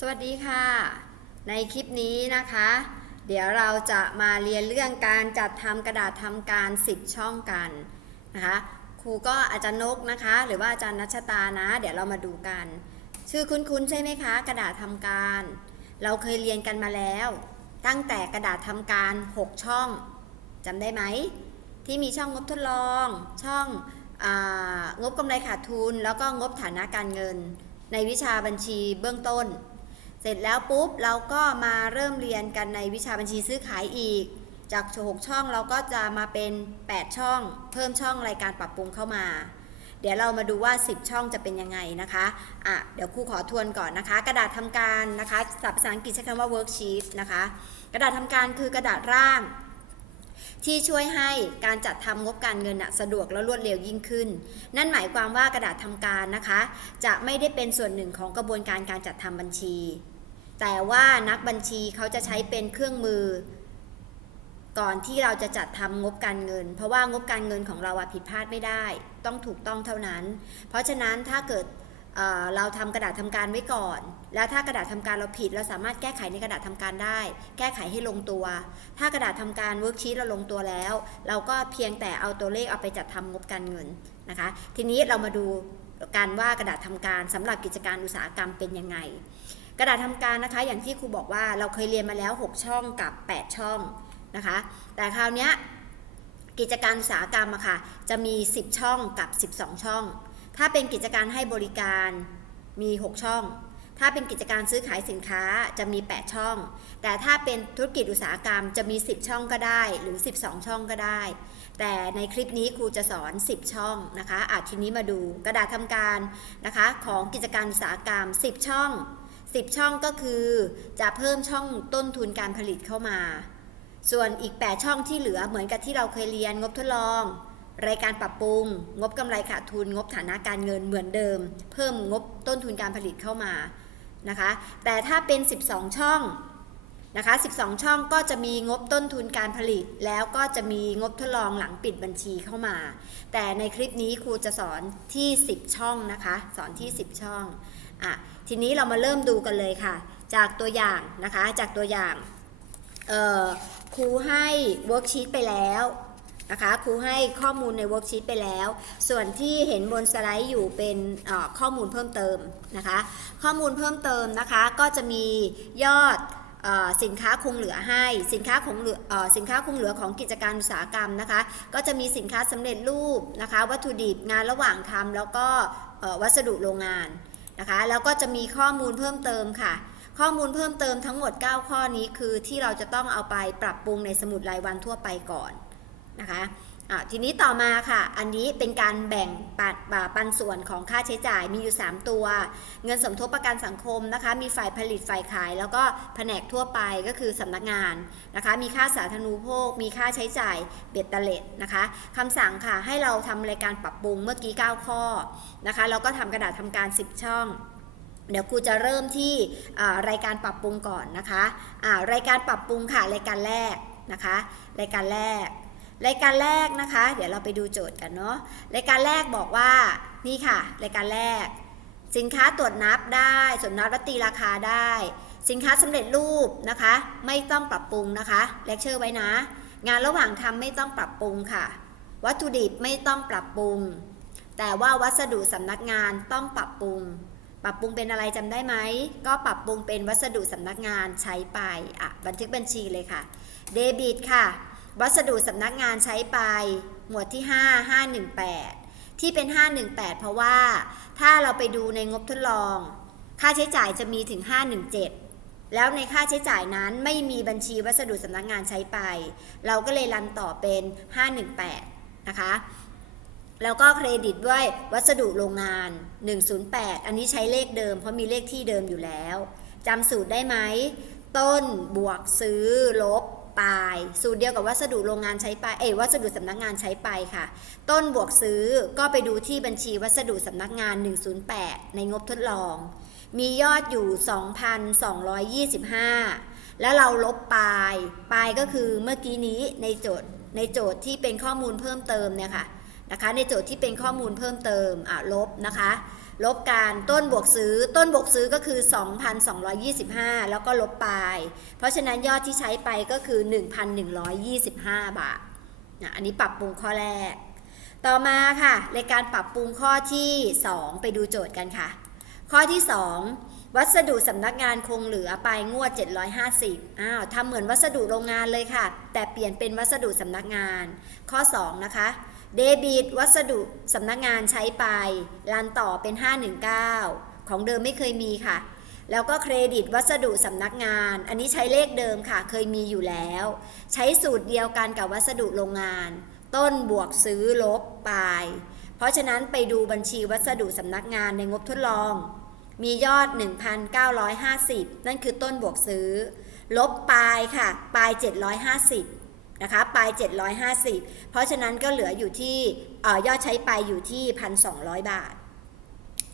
สวัสดีค่ะ ในคลิปนี้นะคะ เดี๋ยวเราจะมาเรียนเรื่องการจัดทำกระดาษทำการ10ช่องกันนะคะครูก็อาจารย์นกนะคะ หรือว่าอาจารย์นัชตานะ เดี๋ยวเรามาดูกัน ชื่อคุ้นๆใช่ไหมคะ กระดาษทำการ เราเคยเรียนกันมาแล้ว ตั้งแต่กระดาษทำการ 6 ช่องจำได้ไหม ที่มีช่องงบทดลอง ช่ององบกำไรขาดทุน แล้วก็งบฐานะการเงิน ในวิชาบัญชีเบื้องต้น สร็จแล้วปุ๊บเราก็มาเริ่มเรียนกันในวิชาบัญชีซื้อขายอีก จาก6ช่องเราก็จะมาเป็น 8 ช่อง เพิ่มช่องรายการปรับปรุงเข้ามา เดี๋ยวเรามาดูว่า 10 ช่องจะเป็นยังไงนะคะอะเดี๋ยวครูขอทวนก่อนนะคะ กระดาษทำการนะคะศัพท์ภาษาอังกฤษใช้คำว่า worksheet นะคะ กระดาษทำการคือกระดาษร่าง ที่ช่วยให้การจัดทำงบการเงินสะดวกและรวดเร็วยิ่งขึ้น นั่นหมายความว่ากระดาษทำการนะคะ จะไม่ได้เป็นส่วนหนึ่งของกระบวนการการจัดทำบัญชี แต่ว่านักบัญชีเขาจะใช้เป็นเครื่องมือ ก่อนที่เราจะจัดทำงบการเงิน เพราะว่างบการเงินของเราผิดพลาดไม่ได้ ต้องถูกต้องเท่านั้น เพราะฉะนั้นถ้าเกิดเเราทำกระดาษทำการไว้ก่อน แล้วถ้ากระดาษทำการเราผิด เราสามารถแก้ไขในกระดาษทำการได้ แก้ไขให้ลงตัว ถ้ากระดาษทำการเวิร์กชีตเราลงตัวแล้ว เราก็เพียงแต่เอาตัวเลขเอาไปจัดทำงบการเงินนะคะ ทีนี้เรามาดูการว่ากระดาษทำการสำหรับกิจการอุตสาหกรรมเป็นยังไง กระดาษทำการนะคะ อย่างที่ครูบอกว่าเราเคยเรียนมาแล้ว 6 ช่องกับ 8 ช่องนะคะ แต่คราวนี้กิจการอุตสาหกรรมอะค่ะจะมี 10 ช่องกับ 12 ช่อง ถ้าเป็นกิจการให้บริการมี 6 ช่อง ถ้าเป็นกิจการซื้อขายสินค้าจะมี 8 ช่อง แต่ถ้าเป็นธุรกิจอุตสาหกรรมจะมี 10 ช่องก็ได้ หรือ 12 ช่องก็ได้ แต่ในคลิปนี้ครูจะสอน 10 ช่องนะคะอาทีนี้มาดูกระดาษทำการนะคะของกิจการอุตสาหกรรม 10 ช่อง 10 ช่องก็คือจะเพิ่มช่องต้นทุนการผลิตเข้ามา ส่วนอีก 8 ช่องที่เหลือเหมือนกับที่เราเคยเรียนงบทดลอง รายการปรับปรุง งบกำไรขาดทุน งบฐานะการเงินเหมือนเดิม เพิ่มงบต้นทุนการผลิตเข้ามานะคะ แต่ถ้าเป็น 12 ช่อง นะคะ 12 ช่องก็จะมีงบต้นทุนการผลิต แล้วก็จะมีงบทดลองหลังปิดบัญชีเข้ามา แต่ในคลิปนี้ครูจะสอนที่ 10 ช่องนะคะ สอนที่ 10 ช่องอะทีนี้เรามาเริ่มดูกันเลยค่ะ จากตัวอย่างนะคะ จากตัวอย่างเอ่อครูให้เวิร์กชีตไปแล้วนะคะครูให้ข้อมูลในเวิร์กชีตไปแล้ว ส่วนที่เห็นบนสไลด์อยู่เป็นข้อมูลเพิ่มเติมนะคะ ข้อมูลเพิ่มเติมนะคะ ก็จะมียอด สินค้าคงเหลือให้สินค้าคงเหลืออสินค้าคงเหลือของกิจการอุตสาหกรรมนะคะ ก็จะมีสินค้าสำเร็จรูปนะคะ วัตถุดิบงานระหว่างทำแล้วก็วัสดุโรงงานนะคะ แล้วก็จะมีข้อมูลเพิ่มเติมค่ะ ข้อมูลเพิ่มเติมทั้งหมด 9 ข้อนี้คือที่เราจะต้องเอาไปปรับปรุงในสมุดรายวันทั่วไปก่อนนะคะ ทีนี้ต่อมาค่ะ อันนี้เป็นการแบ่งปัดปันส่วนของค่าใช้จ่ายมีอยู่ 3 ตัว เงินสมทบประกันสังคมนะคะ มีฝ่ายผลิตฝ่ายขาย แล้วก็แผนกทั่วไปก็คือสำนักงานนะคะ มีค่าสาธารณูปโภค มีค่าใช้จ่ายเบ็ดเตล็ดนะคะคำสั่งค่ะให้เราทำรายการปรับปรุงเมื่อกี้ 9 ข้อนะคะ แล้วก็ทำกระดาษทำการ 10 ช่องเดี๋ยวครูจะเริ่มที่รายการปรับปรุงก่อนนะคะอ่ารายการปรับปรุงค่ะรายการแรกนะคะ รายการแรก รายการแรกนะคะ เดี๋ยวเราไปดูโจทย์กันเนาะรายการแรกบอกว่านี่ค่ะ รายการแรก สินค้าตรวจนับได้สมนับและตีราคาได้ สินค้าสำเร็จรูปนะคะ ไม่ต้องปรับปรุงนะคะเลคเชอร์ไว้นะ งานระหว่างทำไม่ต้องปรับปรุงค่ะ วัตถุดิบไม่ต้องปรับปรุง แต่ว่าวัสดุสำนักงานต้องปรับปรุง ปรับปรุงเป็นอะไรจำได้ไหมก็ปรับปรุงเป็นวัสดุสำนักงานใช้ไปอะบันทึกบัญชีเลยค่ะเดบิตค่ะ วัสดุสำนักงานใช้ไป หมวดที่ 5 518 ที่เป็น 518 เพราะว่าถ้าเราไปดูในงบทดลอง ค่าใช้จ่ายจะมีถึง 517 แล้วในค่าใช้จ่ายนั้นไม่มีบัญชีวัสดุสำนักงานใช้ไป เราก็เลยรันต่อเป็น 518 นะคะแล้วก็เครดิตด้วยวัสดุโรงงาน 108 อันนี้ใช้เลขเดิม เพราะมีเลขที่เดิมอยู่แล้ว จำสูตรได้ไหม ต้นบวกซื้อลบ ปลาย สูตรเดียวกับวัสดุโรงงานใช้ไปเอวัสดุสำนักงานใช้ไปค่ะ ต้นบวกซื้อก็ไปดูที่บัญชีวัสดุสำนักงาน 108 ในงบทดลอง มียอดอยู่ 2,225 แล้วเราลบปลาย ปลายก็คือเมื่อกี้นี้ในโจทย์ในโจทย์ที่เป็นข้อมูลเพิ่มเติมเนี่ยค่ะนะคะ ในโจทย์ที่เป็นข้อมูลเพิ่มเติมอะลบนะคะ ลบกันต้นบวกซื้อ ต้นบวกซื้อก็คือ 2,225 แล้วก็ลบไป เพราะฉะนั้นยอดที่ใช้ไปก็คือ 1,125 บาทนะอันนี้ปรับปรุงข้อแรก ต่อมาค่ะในการปรับปรุงข้อที่ 2 ไปดูโจทย์กันค่ะ ข้อที่ 2 วัสดุสำนักงานคงเหลือไปงวด 750อ้าวทำเหมือนวัสดุโรงงานเลยค่ะ แต่เปลี่ยนเป็นวัสดุสำนักงาน ข้อ 2 นะคะ เดบิต วัสดุสำนักงานใช้ไปรันต่อเป็น 519 ของเดิมไม่เคยมีค่ะ แล้วก็เครดิตวัสดุสำนักงาน อันนี้ใช้เลขเดิมค่ะ เคยมีอยู่แล้ว ใช้สูตรเดียวกันกับวัสดุโรงงาน ต้นบวกซื้อลบปลายเพราะฉะนั้นไปดูบัญชีวัสดุสำนักงานในงบทดลอง มียอด 1,950 นั่นคือต้นบวกซื้อ ลบปลายค่ะ ปลาย 750 นะคะป750 เพราะฉะนั้นก็เหลืออยู่ที่ยอดใช้ไปอยู่ที่ 1,200 บาท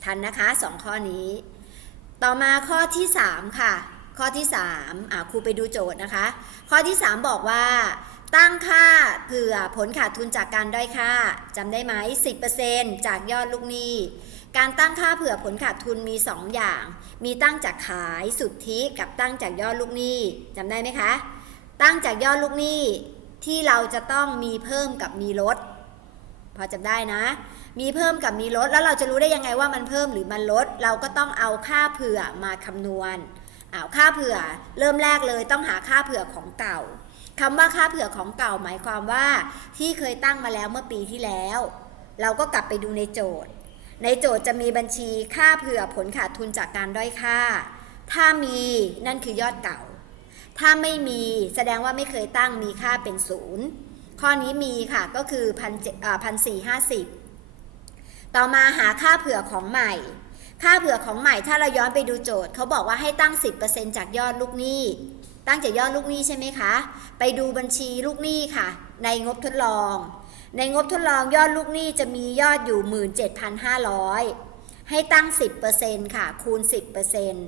ทันนะคะ 2 ข้อนี้ ต่อมาข้อที่ 3 ค่ะ ข้อที่3อ่าครูไปดูโจทย์นะคะ ข้อที่ 3 บอกว่า ตั้งค่าเผื่อผลขาดทุนจากการด้อยค่าจำได้ไหม 10%จากยอดลูกหนี้การตั้งค่าเผื่อผลขาดทุนมี 2 อย่าง มีตั้งจากขายสุทธิกับตั้งจากยอดลูกหนี้จำได้ไหมคะ ตั้งจากยอดลูกหนี้ที่เราจะต้องมีเพิ่มกับมีลด พอจำได้นะ มีเพิ่มกับมีลด แล้วเราจะรู้ได้ยังไงว่ามันเพิ่มหรือมันลด เราก็ต้องเอาค่าเผื่อมาคำนวณเอาค่าเผื่อเริ่มแรกเลยต้องหาค่าเผื่อของเก่าคำว่าค่าเผื่อของเก่าหมายความว่า ที่เคยตั้งมาแล้วเมื่อปีที่แล้ว เราก็กลับไปดูในโจทย์ ในโจทย์จะมีบัญชีค่าเผื่อผลขาดทุนจากการด้อยค่า ถ้ามีนั่นคือยอดเก่า ถ้าไม่มีแสดงว่าไม่เคยตั้งมีค่าเป็นศูนย์ข้อนี้มีค่ะก็คือพันพันสี่ห้าสิบต่อมาหาค่าเผื่อของใหม่ ค่าเผื่อของใหม่ถ้าเราย้อนไปดูโจทย์เขาบอกว่าให้ตั้ง 10%จากยอดลูกหนี้ ตั้งจากยอดลูกหนี้ใช่ไหมคะ ไปดูบัญชีลูกหนี้ค่ะ ในงบทดลอง ในงบทดลองยอดลูกหนี้จะมียอดอยู่ 17,500 ให้ตั้ง 10%ค่ะ คูณ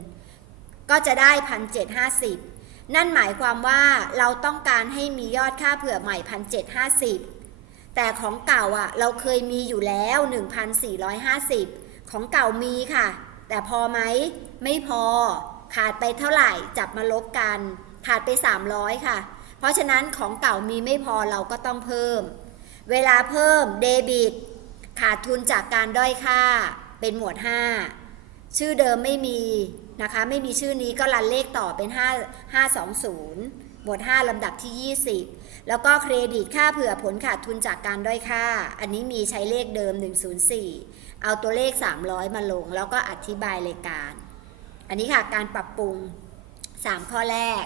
10%ก็จะได้ 1,750 นั่นหมายความว่าเราต้องการให้มียอดค่าเผื่อใหม่1,750แต่ของเก่าอะ เราเคยมีอยู่แล้ว 1,450 ของเก่ามีค่ะ แต่พอไหม ไม่พอ ขาดไปเท่าไหร่ จับมาลบกัน ขาดไป 300 ค่ะ เพราะฉะนั้นของเก่ามีไม่พอเราก็ต้องเพิ่ม เวลาเพิ่มเดบิต ขาดทุนจากการด้อยค่า เป็นหมวด 5 ชื่อเดิมไม่มี นะคะ ไม่มีชื่อนี้ก็รันเลขต่อเป็น 5 520 หมวด 5 ลำดับที่ 20 แล้วก็เครดิตค่าเผื่อผลขาดทุนจากการด้อยค่า อันนี้มีใช้เลขเดิม 104 เอาตัวเลข 300 มาลง แล้วก็อธิบายรายการ อันนี้ค่ะการปรับปรุง 3 ข้อแรก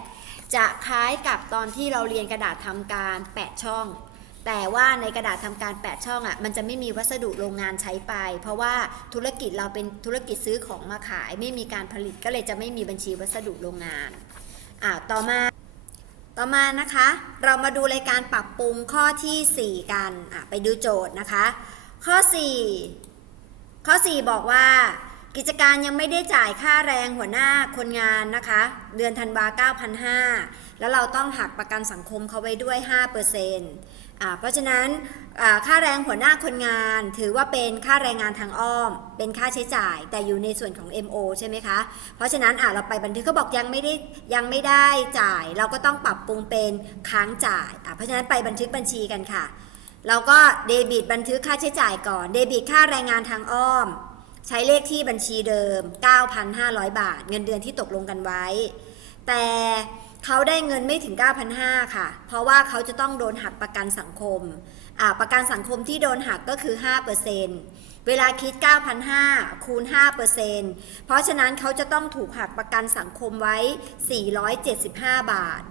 จะคล้ายกับตอนที่เราเรียนกระดาษทำการ8ช่อง แต่ว่าในกระดาษทำการ 8 ช่องอะ่ะมันจะไม่มีวัสดุโรงงานใช้ไป เพราะว่าธุรกิจเราเป็นธุรกิจซื้อของมาขาย ไม่มีการผลิตก็เลยจะไม่มีบัญชีวัสดุโรงงานอ่าต่อมาต่อมานะคะ เรามาดูรายการปรับปรุงข้อทีสี่4 กันอะไปดูโจทย์นะคะ ข้อ 4 ข้อ 4 บอกว่ากิจการยังไม่ได้จ่ายค่าแรงหัวหน้าคนงานนะคะ เดือนธันวา9,500 แล้วเราต้องหักประกันสังคมเขาไว้ด้วย5%อ่า เพราะฉะนั้นค่าแรงหัวหน้าคนงาน ถือว่าเป็นค่าแรงงานทางอ้อม เป็นค่าใช้จ่าย แต่อยู่ในส่วนของ MO ใช่ไหมคะ เพราะฉะนั้นเราไปบันทึกเขาบอกยังไม่ได้ยังไม่ได้จ่าย เราก็ต้องปรับปรุงเป็นค้างจ่ายเพราะฉะนั้นไปบันทึกบัญชีกันค่ะ เราก็เดบิตบันทึกค่าใช้จ่ายก่อน เดบิตค่าแรงงานทางอ้อม ใช้เลขที่บัญชีเดิม 9,500 บาท เงินเดือนที่ตกลงกันไว้ แต่ เขาได้เงินไม่ถึง 9,500 ค่ะ เพราะว่าเขาจะต้องโดนหักประกันสังคมอ่าประกันสังคมที่โดนหักก็คือ 5%เวลาคิด 9,500 คูณ 5%เพราะฉะนั้นเขาจะต้องถูกหักประกันสังคมไว้ 475 บาท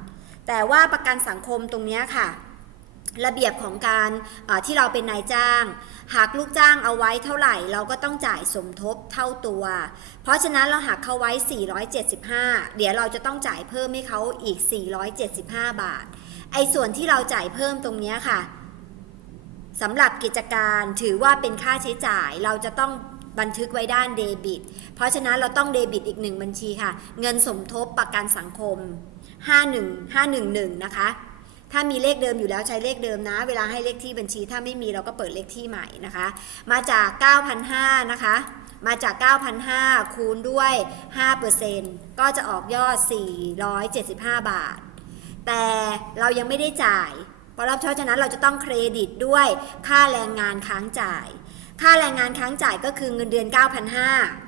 แต่ว่าประกันสังคมตรงนี้ค่ะ ระเบียบของการที่เราเป็นนายจ้าง หากลูกจ้างเอาไว้เท่าไหร่ เราก็ต้องจ่ายสมทบเท่าตัว เพราะฉะนั้นเราหักเขาไว้ 475 เดี๋ยวเราจะต้องจ่ายเพิ่มให้เขาอีก 475 บาท ไอ้ส่วนที่เราจ่ายเพิ่มตรงนี้ค่ะสำหรับกิจการถือว่าเป็นค่าใช้จ่ายเราจะต้องบันทึกไว้ด้านเดบิต เพราะฉะนั้นเราต้องเดบิตอีกหนึ่งบัญชีค่ะ เงินสมทบประกันสังคม 51 511 นะคะ ถ้ามีเลขเดิมอยู่แล้วใช้เลขเดิมนะ เวลาให้เลขที่บัญชี ถ้าไม่มีเราก็เปิดเลขที่ใหม่นะคะ มาจาก 9,500 นะคะ มาจาก 9,500 คูณด้วย 5%ก็จะออกยอด 475 บาท แต่เรายังไม่ได้จ่ายเพราะเพราะฉะนั้นเราจะต้องเครดิตด้วยค่าแรงงานค้างจ่าย ค่าแรงงานค้างจ่ายก็คือเงินเดือน 9,500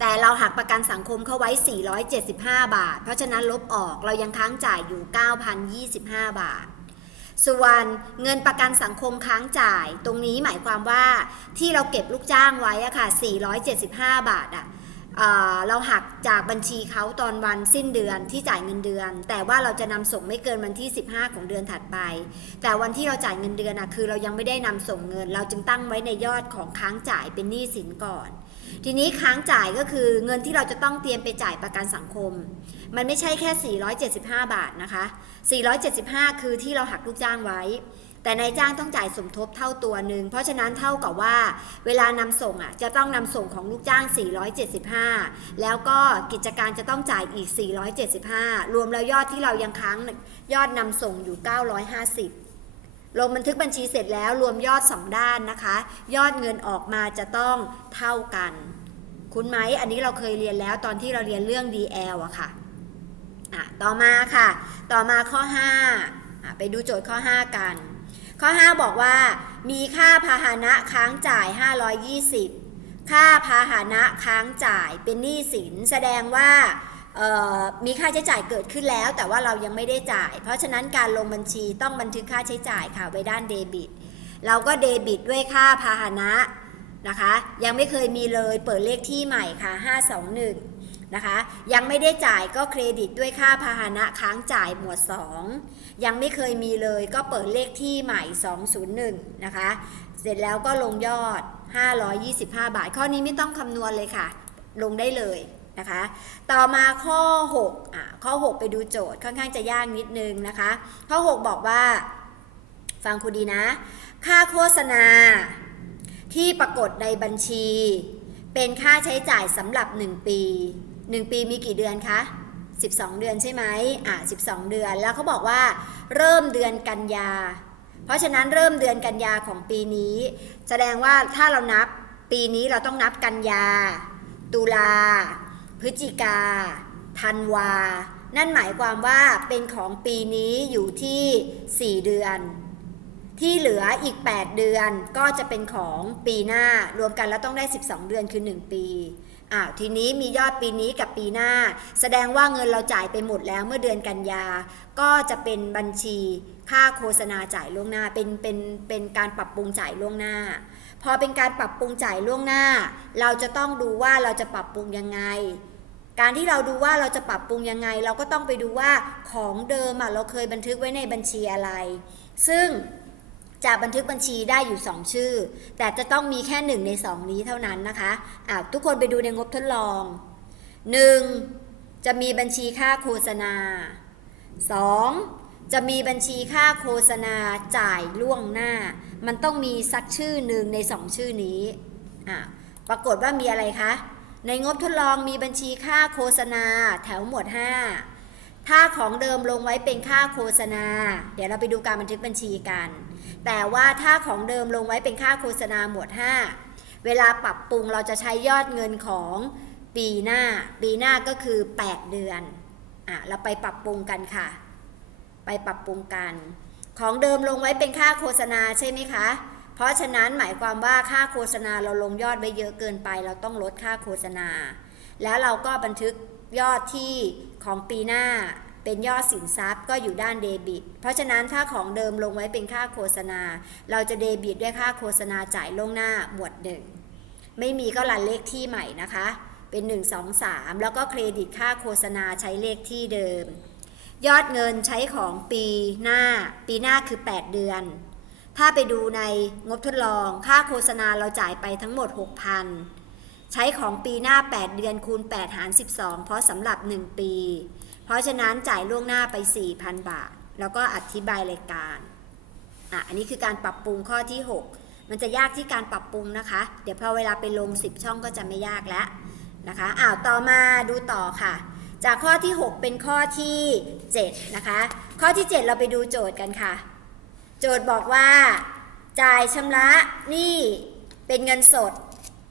แต่เราหักประกันสังคมเข้าไว้ 475 บาท เพราะฉะนั้นลบออกเรายังค้างจ่ายอยู่ 9,025 บาท ส่วนเงินประกันสังคมค้างจ่าย ตรงนี้หมายความว่าที่เราเก็บลูกจ้างไว้อะค่ะ 475 บาทอะเอเราหักจากบัญชีเขาตอนวันสิ้นเดือนที่จ่ายเงินเดือน แต่ว่าเราจะนำส่งไม่เกินวันที่ 15 ของเดือนถัดไป แต่วันที่เราจ่ายเงินเดือนอะคือเรายังไม่ได้นำส่งเงิน เราจึงตั้งไว้ในยอดของค้างจ่ายเป็นหนี้สินก่อน ทีนี้ค้างจ่ายก็คือเงินที่เราจะต้องเตรียมไปจ่ายประกันสังคม มันไม่ใช่แค่ 475 บาทนะคะ 475 คือที่เราหักลูกจ้างไว้ แต่นายจ้างต้องจ่ายสมทบเท่าตัวหนึ่ง เพราะฉะนั้นเท่ากับว่า เวลานำส่งอะจะต้องนำส่งของลูกจ้าง 475 แล้วก็กิจการจะต้องจ่ายอีก 475 รวมแล้วยอดที่เรายังค้างยอดนำส่งอยู่ 950 ลงบันทึกบัญชีเสร็จแล้วรวมยอด 2 ด้านนะคะ ยอดเงินออกมาจะต้องเท่ากัน คุณไหมอันนี้เราเคยเรียนแล้วตอนที่เราเรียนเรื่อง DL อะค่ะอะ ต่อมาค่ะ ต่อมาข้อ5อะไปดูโจทย์ข้อ 5 กัน ข้อ 5 บอกว่า มีค่าพาหนะค้างจ่าย 520 ค่าพาหนะค้างจ่ายเป็นหนี้สินแสดงว่า มีค่าใช้จ่ายเกิดขึ้นแล้ว แต่ว่าเรายังไม่ได้จ่าย เพราะฉะนั้นการลงบัญชีต้องบันทึกค่าใช้จ่ายค่ะไว้ด้านเดบิต เราก็เดบิตด้วยค่าพาหนะนะคะ ยังไม่เคยมีเลยเปิดเลขที่ใหม่ค่ะ 521นะคะ ยังไม่ได้จ่ายก็เครดิตด้วยค่าพาหนะค้างจ่ายหมวด 2 ยังไม่เคยมีเลยก็เปิดเลขที่ใหม่ 201นะคะ เสร็จแล้วก็ลงยอด 525 บาท ข้อนี้ไม่ต้องคำนวณเลยค่ะ ลงได้เลย นะคะ ต่อมาข้อ6อะข้อ 6 ไปดูโจทย์ค่อนข้างจะยากนิดนึงนะคะ ข้อ 6 บอกว่า ฟังครูดีนะ ค่าโฆษณา ที่ปรากฏในบัญชี เป็นค่าใช้จ่ายสำหรับ 1 ปี 1 ปีมีกี่เดือนคะ12 เดือนใช่ไหมอะ12 เดือน แล้วเขาบอกว่า เริ่มเดือนกันยา เพราะฉะนั้นเริ่มเดือนกันยาของปีนี้ แสดงว่าถ้าเรานับปีนี้เราต้องนับกันยา ตุลา ฤศจิกา ธันวา นั่นหมายความว่าเป็นของปีนี้อยู่ที่ 4 เดือน ที่เหลืออีก 8 เดือนก็จะเป็นของปีหน้ารวมกันแล้วต้องได้ 12 เดือนคือ 1 ปีอ้าวทีนี้มียอดปีนี้กับปีหน้า แสดงว่าเงินเราจ่ายไปหมดแล้วเมื่อเดือนกันยา ก็จะเป็นบัญชีค่าโฆษณาจ่ายล่วงหน้าเป็นเป็นเป็นการปรับปรุงจ่ายล่วงหน้า พอเป็นการปรับปรุงจ่ายล่วงหน้า เราจะต้องดูว่าเราจะปรับปรุงยังไง การที่เราดูว่าเราจะปรับปรุงยังไง เราก็ต้องไปดูว่าของเดิมอะเราเคยบันทึกไว้ในบัญชีอะไร ซึ่งจะบันทึกบัญชีได้อยู่ 2 ชื่อ แต่จะต้องมีแค่ 1 ใน 2 นี้เท่านั้นนะคะะทุกคนไปดูในงบทดลอง 1. จะมีบัญชีค่าโฆษณา 2. จะมีบัญชีค่าโฆษณาจ่ายล่วงหน้า มันต้องมีสักชื่อหนึ่งใน 2 ชื่อนี้ ปรากฏว่ามีอะไรคะ ในงบทดลองมีบัญชีค่าโฆษณาแถวหมวด 5 ถ้าของเดิมลงไว้เป็นค่าโฆษณา เดี๋ยวเราไปดูการบันทึกบัญชีกัน แต่ว่าถ้าของเดิมลงไว้เป็นค่าโฆษณาหมวด 5 เวลาปรับปรุงเราจะใช้ยอดเงินของปีหน้า ปีหน้าก็คือ 8 เดือนอะเราไปปรับปรุงกันค่ะ ไปปรับปรุงกัน ของเดิมลงไว้เป็นค่าโฆษณาใช่ไหมคะ เพราะฉะนั้นหมายความว่าค่าโฆษณาเราลงยอดไว้เยอะเกินไป เราต้องลดค่าโฆษณา แล้วเราก็บันทึกยอดที่ของปีหน้าเป็นยอดสินทรัพย์ก็อยู่ด้านเดบิต เพราะฉะนั้นถ้าของเดิมลงไว้เป็นค่าโฆษณา เราจะเดบิตด้วยค่าโฆษณาจ่ายล่วงหน้าหมวดหนึ่งไม่มีก็รันเลขที่ใหม่นะคะ เป็น 1 2 3 แล้วก็เครดิตค่าโฆษณาใช้เลขที่เดิม ยอดเงินใช้ของปีหน้า ปีหน้าคือ 8 เดือน ถ้าไปดูในงบทดลอง ค่าโฆษณาเราจ่ายไปทั้งหมด 6,000 ใช้ของปีหน้า 8 เดือนคูณ 8 หาร 12 เพราะสำหรับ 1 ปี เพราะฉะนั้นจ่ายล่วงหน้าไป 4,000 บาท แล้วก็อธิบายรายการอะอันนี้คือการปรับปรุงข้อที่ 6 มันจะยากที่การปรับปรุงนะคะ เดี๋ยวพอเวลาไปลง 10 ช่องก็จะไม่ยากแล้วนะคะอ้าวต่อมาดูต่อค่ะ จากข้อที่ 6 เป็นข้อที่ 7 นะคะ ข้อที่ 7 เราไปดูโจทย์กันค่ะ โจทย์บอกว่า จ่ายชำระหนี้เป็นเงินสด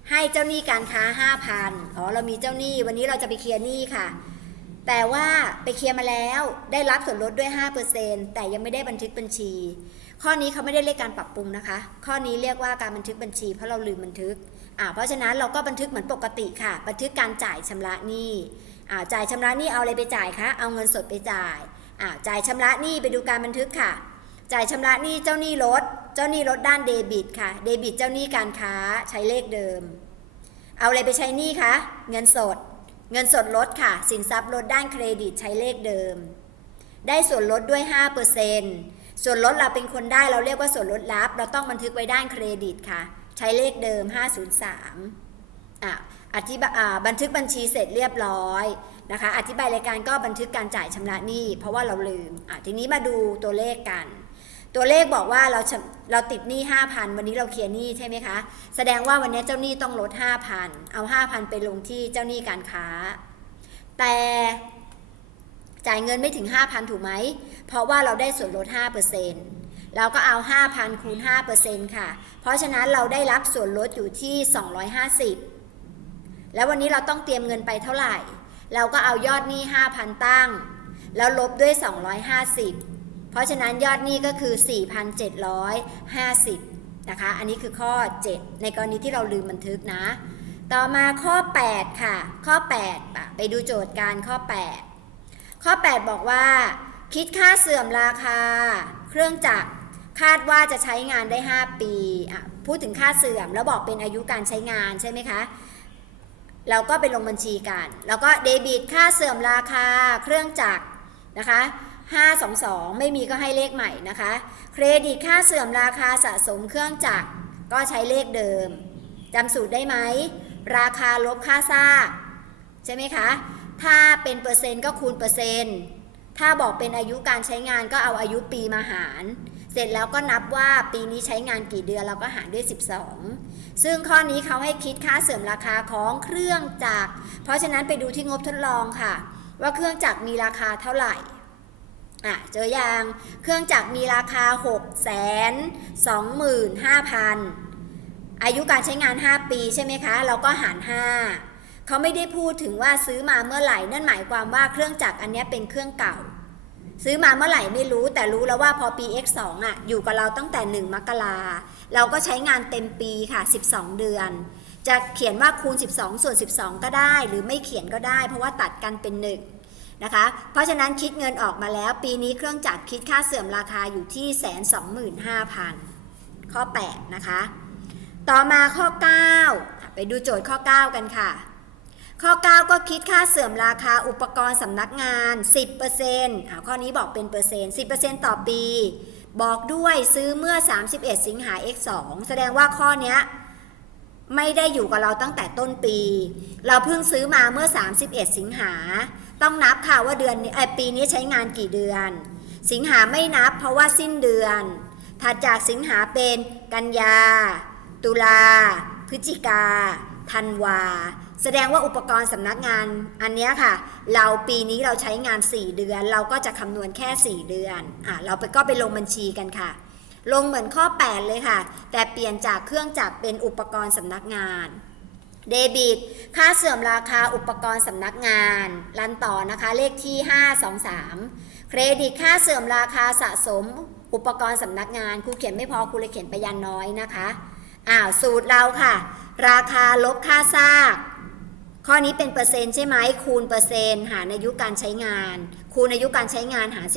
ให้เจ้าหนี้การค้า 5,000อ๋อเรามีเจ้าหนี้วันนี้เราจะไปเคลียร์หนี้ค่ะ แต่ว่าไปเคลียร์มาแล้วได้รับส่วนลดด้วย 5%แต่ยังไม่ได้บันทึกบัญชี ข้อนี้เขาไม่ได้เรียกการปรับปรุงนะคะ ข้อนี้เรียกว่าการบันทึกบัญชี เพราะเราลืมบันทึกอ่าเพราะฉะนั้นเราก็บันทึกเหมือนปกติค่ะ บันทึกการจ่ายชำระหนี้อ่าจ่ายชำระหนี้เอาอะไรไปจ่ายคะเอาเงินสดไปจ่ายอ่าจ่ายชำระหนี้ไปดูการบันทึกค่ะ จ่ายชำระหนี้เจ้าหนี้รถ เจ้าหนี้รถด้านเดบิตค่ะ เดบิตเจ้าหนี้การค้าใช้เลขเดิม เอาอะไรไปใช้หนี้คะ เงินสด เงินสดลดค่ะ สินทรัพย์ลดด้านเครดิตใช้เลขเดิม ได้ส่วนลดด้วย 5%ส่วนลดเราเป็นคนได้เราเรียกว่าส่วนลดลับ เราต้องบันทึกไว้ด้านเครดิตค่ะ ใช้เลขเดิม 503อะอธิบายอ่าบันทึกบัญชีเสร็จเรียบร้อยนะคะ อธิบายรายการก็บันทึกการจ่ายชำระหนี้เพราะว่าเราลืมอะทีนี้มาดูตัวเลขกัน ตัวเลขบอกว่าเราเราติดหนี้5,000วันนี้เราเคลียร์หนี้ใช่ไหมคะ แสดงว่าวันนี้เจ้าหนี้ต้องลด5,000เอา5,000ไปลงที่เจ้าหนี้การค้า แต่จ่ายเงินไม่ถึง5,000ถูกไหม เพราะว่าเราได้ส่วนลด5%เราก็เอา 5,000คูณ5%ค่ะ เพราะฉะนั้นเราได้รับส่วนลดอยู่ที่ 250 แล้ววันนี้เราต้องเตรียมเงินไปเท่าไหร่ เราก็เอายอดหนี้ 5,000 ตั้ง แล้วลบด้วย 250 เพราะฉะนั้นยอดหนี้ก็คือ 4,750 นะคะ อันนี้คือข้อ 7 ในกรณีที่เราลืมบันทึกนะ ต่อมาข้อ 8 ค่ะ ข้อ8อะไปดูโจทย์การข้อ 8 ข้อ 8 บอกว่า คิดค่าเสื่อมราคา เครื่องจักรคาดว่าจะใช้งานได้ 5 ปี พูดถึงค่าเสื่อมแล้วบอกเป็นอายุการใช้งานใช่ไหมคะ เราก็ไปลงบัญชีกัน แล้วก็เดบิตค่าเสื่อมราคาเครื่องจักรนะคะ 522 ไม่มีก็ให้เลขใหม่นะคะ เครดิตค่าเสื่อมราคาสะสมเครื่องจักรก็ใช้เลขเดิมจำสูตรได้ไหม ราคาลบค่าซากใช่ไหมคะ ถ้าเป็นเปอร์เซ็นต์ก็คูณเปอร์เซ็นต์ ถ้าบอกเป็นอายุการใช้งานก็เอาอายุปีมาหาร เสร็จแล้วก็นับว่าปีนี้ใช้งานกี่เดือนเราก็หารด้วย 12 ซึ่งข้อนี้เขาให้คิดค่าเสื่อมราคาของเครื่องจักร เพราะฉะนั้นไปดูที่งบทดลองค่ะ ว่าเครื่องจักรมีราคาเท่าไหร่ อะเจอยังเครื่องจักรมีราคา 6 2 5 0 0 0 อายุการใช้งาน 5 ปีใช่ไหมคะ เราก็หาร 5 เขาไม่ได้พูดถึงว่าซื้อมาเมื่อไหร่ นั่นหมายความว่าเครื่องจักรอันนี้เป็นเครื่องเก่า ซื้อมาเมื่อไหร่ไม่รู้แต่รู้แล้วว่าพอปี X2 อะอยู่กับเราตั้งแต่ 1 มกราเราก็ใช้งานเต็มปีค่ะ 12 เดือน จะเขียนว่าคูณ 12 ส่วน 12 ก็ได้ หรือไม่เขียนก็ได้ เพราะว่าตัดกันเป็นห นะคะ เพราะฉะนั้นคิดเงินออกมาแล้ว ปีนี้เครื่องจักรคิดค่าเสื่อมราคาอยู่ที่125,000ข้อ 8 นะคะ ต่อมาข้อ 9 ไปดูโจทย์ข้อ 9 กันค่ะ ข้อ 9 ก็คิดค่าเสื่อมราคาอุปกรณ์สำนักงาน 10%อ่าข้อนี้บอกเป็นเปอร์เซ็นต์10%ต่อปี บอกด้วยซื้อเมื่อ 31 สิงหา x 2แสดงว่าข้อนี้ไม่ได้อยู่กับเราตั้งแต่ต้นปี เราเพิ่งซื้อมาเมื่อ 31 สิงหา ต้องนับค่ะว่าเดือนนี้เอ้ยปีนี้ใช้งานกี่เดือน สิงหาไม่นับเพราะว่าสิ้นเดือน ถัดจากสิงหาเป็นกันยา ตุลา พฤศจิกา ธันวา แสดงว่าอุปกรณ์สำนักงานอันนี้ค่ะ เราปีนี้เราใช้งาน 4 เดือน เราก็จะคำนวณแค่ 4 เดือนอะเราไปก็ไปลงบัญชีกันค่ะ ลงเหมือนข้อ 8 เลยค่ะ แต่เปลี่ยนจากเครื่องจักรเป็นอุปกรณ์สำนักงาน เดบิต ค่าเสื่อมราคาอุปกรณ์สำนักงาน รันต่อนะคะ เลขที่ 523 เครดิตค่าเสื่อมราคาสะสม อุปกรณ์สำนักงานครูเขียนไม่พอครูเลยเขียนไปยันน้อยนะคะอ้าวสูตรเราค่ะ ราคาลบค่าซาก ข้อนี้เป็นเปอร์เซ็นต์ใช่ไหมคูณเปอร์เซ็นต์หารอายุการใช้งาน คูณอายุการใช้งานหาร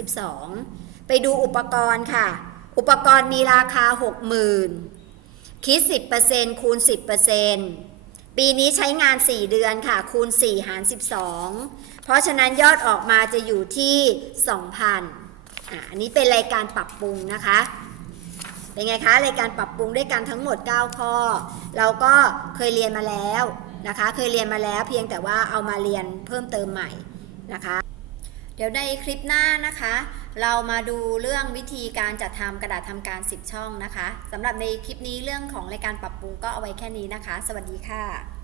12 ไปดูอุปกรณ์ค่ะ อุปกรณ์มีราคา 60,000 คิด 10%คูณ 10% ปีนี้ใช้งาน 4 เดือนค่ะ คูณ 4 หาร 12 เพราะฉะนั้นยอดออกมาจะอยู่ที่ 2,000อะอันนี้เป็นรายการปรับปรุงนะคะ เป็นไงคะ รายการปรับปรุงด้วยกันทั้งหมด 9 ข้อ เราก็เคยเรียนมาแล้วนะคะ เคยเรียนมาแล้วเพียงแต่ว่าเอามาเรียนเพิ่มเติมใหม่นะคะ เดี๋ยวในคลิปหน้านะคะ เรามาดูเรื่องวิธีการจัดทำกระดาษทำการ 10 ช่องนะคะสำหรับในคลิปนี้เรื่องของรายการปรับปรุงก็เอาไว้แค่นี้นะคะ สวัสดีค่ะ